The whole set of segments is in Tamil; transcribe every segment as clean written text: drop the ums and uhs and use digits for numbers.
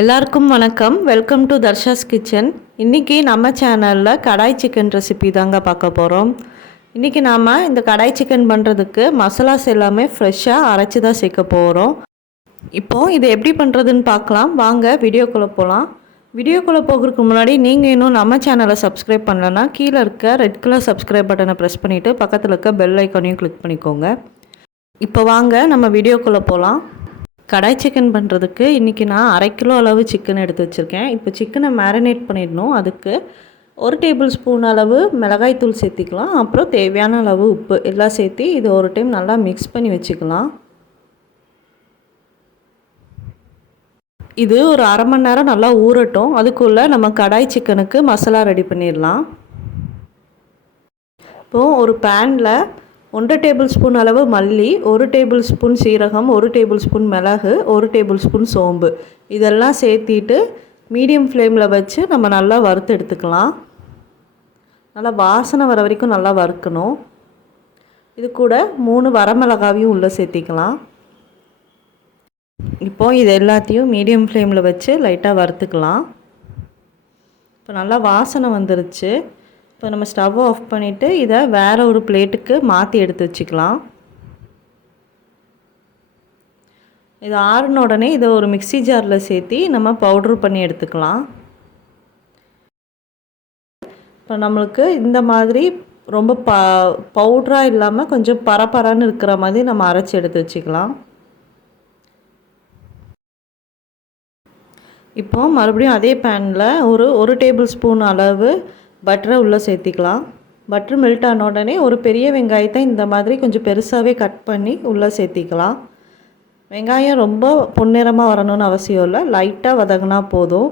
எல்லாருக்கும் வணக்கம். Welcome to Darsha's kitchen. இன்றைக்கி நம்ம சேனலில் கடாய் சிக்கன் ரெசிபி தாங்க பார்க்க போகிறோம். இன்றைக்கி நாம் இந்த கடாய் சிக்கன் பண்ணுறதுக்கு மசாலாஸ் எல்லாமே ஃப்ரெஷ்ஷாக அரைச்சி தான் சேர்க்க போகிறோம். இப்போது இதை எப்படி பண்ணுறதுன்னு பார்க்கலாம். வாங்க வீடியோக்குள்ளே போகலாம். வீடியோக்குள்ளே போகிறதுக்கு முன்னாடி நீங்கள் இன்னும் நம்ம சேனலை சப்ஸ்கிரைப் பண்ணலன்னா கீழே இருக்க ரெட் கலர் சப்ஸ்கிரைப் பட்டனை ப்ரெஸ் பண்ணிவிட்டு பக்கத்தில் இருக்க பெல் ஐக்கானையும் கிளிக் பண்ணிக்கோங்க. இப்போ வாங்க நம்ம வீடியோக்குள்ளே போகலாம். கடாய் சிக்கன் பண்ணுறதுக்கு இன்றைக்கி நான் 1/2 கிலோ அளவு சிக்கன் எடுத்து வச்சுருக்கேன். இப்போ சிக்கனை மேரினேட் பண்ணிடணும். அதுக்கு 1 டேபிள் ஸ்பூன் அளவு மிளகாய்த்தூள் சேர்த்திக்கலாம். அப்புறம் தேவையான அளவு உப்பு எல்லாம் சேர்த்து இது ஒரு டைம் நல்லா மிக்ஸ் பண்ணி வச்சுக்கலாம். இது ஒரு 1/2 மணி நேரம் நல்லா ஊறட்டும். அதுக்குள்ளே நம்ம கடாய் சிக்கனுக்கு மசாலா ரெடி பண்ணிடலாம். இப்போது ஒரு பேனில் 1 டேபிள் ஸ்பூன் அளவு மல்லி, 1 டேபிள் ஸ்பூன் சீரகம், 1 டேபிள் ஸ்பூன் மிளகு, 1 டேபிள் ஸ்பூன் சோம்பு இதெல்லாம் சேர்த்திட்டு மீடியம் ஃப்ளேமில் வச்சு நம்ம நல்லா வறுத்து எடுத்துக்கலாம். நல்லா வாசனை வர வரைக்கும் நல்லா வறுக்கணும். இது கூட 3 வரமிளகாவையும் உள்ளே சேர்த்திக்கலாம். இப்போது இது எல்லாத்தையும் மீடியம் ஃப்ளேமில் வச்சு லைட்டாக வறுத்துக்கலாம். இப்போ நல்லா வாசனை வந்துருச்சு. இப்போ நம்ம ஸ்டவ் ஆஃப் பண்ணிவிட்டு இதை வேறு ஒரு பிளேட்டுக்கு மாற்றி எடுத்து வச்சுக்கலாம். இது ஆறின உடனே இதை ஒரு மிக்ஸி ஜாரில் சேர்த்து நம்ம பவுட்ரு பண்ணி எடுத்துக்கலாம். இப்போ நம்மளுக்கு இந்த மாதிரி ரொம்ப பவுட்ராக இல்லாமல் கொஞ்சம் பரபரன்னு இருக்கிற மாதிரி நம்ம அரைச்சி எடுத்து வச்சுக்கலாம். இப்போது மறுபடியும் அதே பேனில் ஒரு டேபிள் ஸ்பூன் அளவு பட்டரை உள்ளே சேர்த்திக்கலாம். பட்டர் மெல்ட் ஆன உடனே ஒரு பெரிய வெங்காயத்தை இந்த மாதிரி கொஞ்சம் பெருசாகவே கட் பண்ணி உள்ளே சேர்த்திக்கலாம். வெங்காயம் ரொம்ப பொன்னிறமாக வரணும்னு அவசியம் இல்லை, லைட்டாக வதங்கினா போதும்.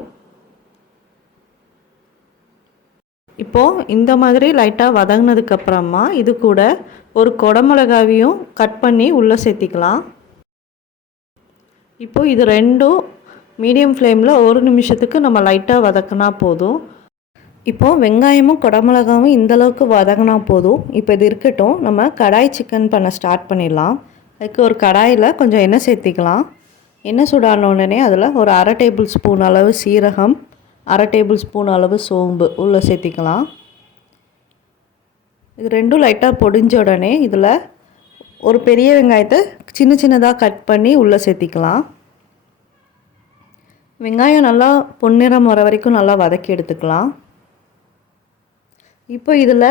இப்போது இந்த மாதிரி லைட்டாக வதங்கினதுக்கப்புறமா இது கூட ஒரு குடமிளகாவையும் கட் பண்ணி உள்ளே சேர்த்திக்கலாம். இப்போது இது ரெண்டும் மீடியம் ஃப்ளேமில் 1 நிமிஷத்துக்கு நம்ம லைட்டாக வதக்கினா போதும். இப்போது வெங்காயமும் குடமிளகாவும் இந்தளவுக்கு வதங்கினா போதும். இப்போ இது இருக்கட்டும். நம்ம கடாய் சிக்கன் பண்ண ஸ்டார்ட் பண்ணிடலாம். அதுக்கு ஒரு கடாயில் கொஞ்சம் எண்ணெய் சேர்த்திக்கலாம். எண்ணெய் சூடான உடனே அதில் ஒரு 1/2 டேபிள் ஸ்பூன் அளவு சீரகம், 1/2 டேபிள் ஸ்பூன் அளவு சோம்பு உள்ளே சேர்த்திக்கலாம். இது ரெண்டும் லைட்டாக பொடிஞ்ச உடனே இதில் ஒரு பெரிய வெங்காயத்தை சின்ன சின்னதாக கட் பண்ணி உள்ளே சேர்த்திக்கலாம். வெங்காயம் நல்லா பொன்னிறம் வர வரைக்கும் நல்லா வதக்கி எடுத்துக்கலாம். இப்போ இதில்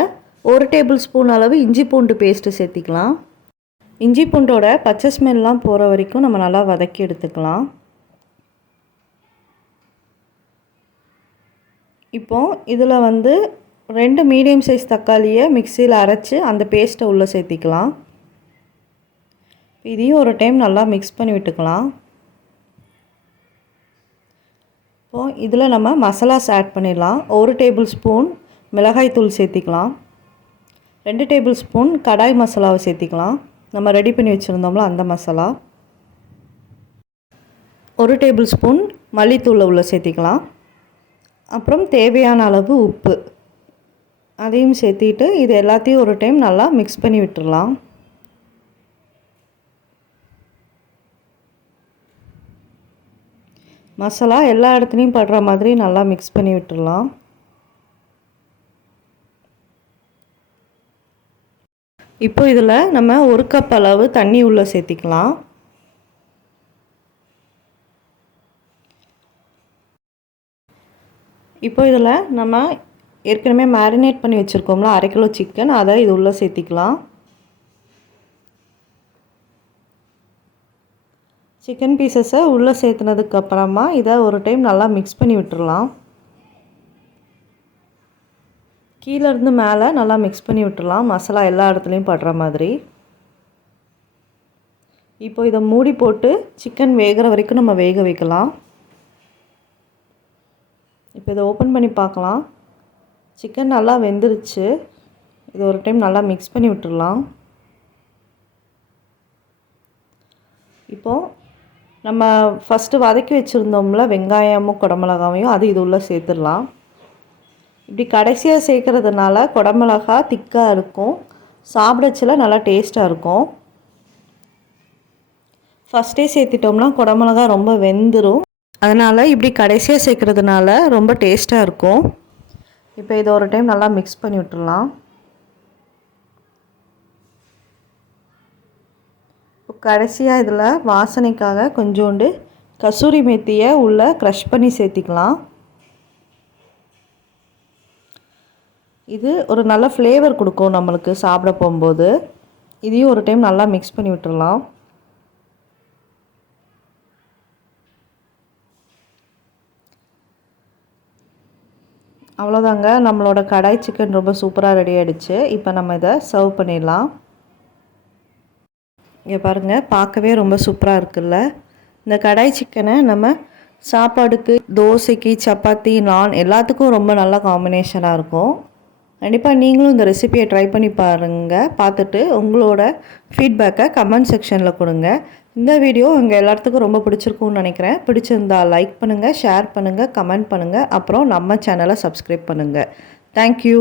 1 டேபிள் ஸ்பூன் அளவு இஞ்சி பூண்டு பேஸ்ட்டு சேர்த்திக்கலாம். இஞ்சி பூண்டோட பச்சை ஸ்மெல்லாம் போகிற வரைக்கும் நம்ம நல்லா வதக்கி எடுத்துக்கலாம். இப்போது இதில் 2 மீடியம் சைஸ் தக்காளியை மிக்சியில் அரைச்சி அந்த பேஸ்ட்டை உள்ளே சேர்த்திக்கலாம். இதையும் ஒரு டைம் நல்லா மிக்ஸ் பண்ணி விட்டுக்கலாம். இப்போது இதில் நம்ம மசாலாஸ் ஆட் பண்ணிடலாம். 1 டேபிள் ஸ்பூன் மிளகாய்த்தூள் சேர்த்திக்கலாம். 2 டேபிள் ஸ்பூன் கடாய் மசாலாவை சேர்த்திக்கலாம். நம்ம ரெடி பண்ணி வச்சுருந்தோம்ல அந்த மசாலா. 1 டேபிள் ஸ்பூன் மல்லித்தூளை உள்ளே சேர்த்திக்கலாம். அப்புறம் தேவையான அளவு உப்பு அதையும் சேர்த்திட்டு இது எல்லாத்தையும் ஒரு டைம் நல்லா மிக்ஸ் பண்ணி விட்டுடலாம். மசாலா எல்லா இடத்துலையும் படுற மாதிரி நல்லா மிக்ஸ் பண்ணி விட்டுடலாம். இப்போ இதில் நம்ம 1 கப் அளவு தண்ணி உள்ளே சேர்த்திக்கலாம். இப்போ இதில் நம்ம ஏற்கனவே மேரினேட் பண்ணி வச்சுருக்கோம்ல 1/2 கிலோ சிக்கன், அதை இது உள்ளே சேர்த்திக்கலாம். சிக்கன் பீசஸை உள்ளே சேர்த்துனதுக்கப்புறமா இதை ஒரு டைம் நல்லா மிக்ஸ் பண்ணி விட்டுடலாம். கீழேருந்து மேலே நல்லா மிக்ஸ் பண்ணி விட்டுடலாம், மசாலா எல்லா இடத்துலையும் படுற மாதிரி. இப்போ இதை மூடி போட்டு சிக்கன் வேகிற வரைக்கும் நம்ம வேக வைக்கலாம். இப்போ இதை ஓப்பன் பண்ணி பார்க்கலாம். சிக்கன் நல்லா வெந்துருச்சு. இதை ஒரு டைம் நல்லா மிக்ஸ் பண்ணி விட்டுடலாம். இப்போது நம்ம ஃபஸ்ட்டு வதக்கி வச்சுருந்தோம்ல வெங்காயமும் குடமிளகாவையும் அது இது உள்ளே சேர்த்துடலாம். இப்படி கடைசியாக சேர்க்குறதுனால குடமிளகா திக்காக இருக்கும், சாப்பிடச்சில நல்லா டேஸ்ட்டாக இருக்கும். ஃபஸ்ட்டே சேர்த்திட்டோம்னா குடமிளகா ரொம்ப வெந்துடும். அதனால் இப்படி கடைசியாக சேர்க்குறதுனால ரொம்ப டேஸ்ட்டாக இருக்கும். இப்போ இதை ஒரு டைம் நல்லா மிக்ஸ் பண்ணி விட்டுடலாம். இப்போ கடைசியாக இதில் வாசனைக்காக கொஞ்சோண்டு கசூரி மேத்தியை உள்ளே க்ரஷ் பண்ணி சேர்த்திக்கலாம். இது ஒரு நல்ல ஃப்ளேவர் கொடுக்கும் நம்மளுக்கு சாப்பிட போகும்போது. இதையும் ஒரு டைம் நல்லா மிக்ஸ் பண்ணி விட்டுடலாம். அவ்வளோதாங்க, நம்மளோட கடாய் சிக்கன் ரொம்ப சூப்பராக ரெடி ஆகிடுச்சு. இப்போ நம்ம இதை சர்வ் பண்ணிடலாம். இங்கே பாருங்கள், பார்க்கவே ரொம்ப சூப்பராக இருக்குல்ல. இந்த கடாய் சிக்கனை நம்ம சாப்பாடுக்கு, தோசைக்கு, சப்பாத்தி, நான் எல்லாத்துக்கும் ரொம்ப நல்ல காம்பினேஷனாக இருக்கும். கண்டிப்பாக நீங்களும் இந்த ரெசிபியை ட்ரை பண்ணி பாருங்கள். பார்த்துட்டு உங்களோட ஃபீட்பேக்கை கமெண்ட் செக்ஷனில் கொடுங்க. இந்த வீடியோ உங்கள் எல்லாத்துக்கும் ரொம்ப பிடிச்சிருக்கும்னு நினைக்கிறேன். பிடிச்சிருந்தா லைக் பண்ணுங்கள், ஷேர் பண்ணுங்கள், கமெண்ட் பண்ணுங்கள். அப்புறம் நம்ம சேனலை சப்ஸ்கிரைப் பண்ணுங்கள். தேங்க்யூ.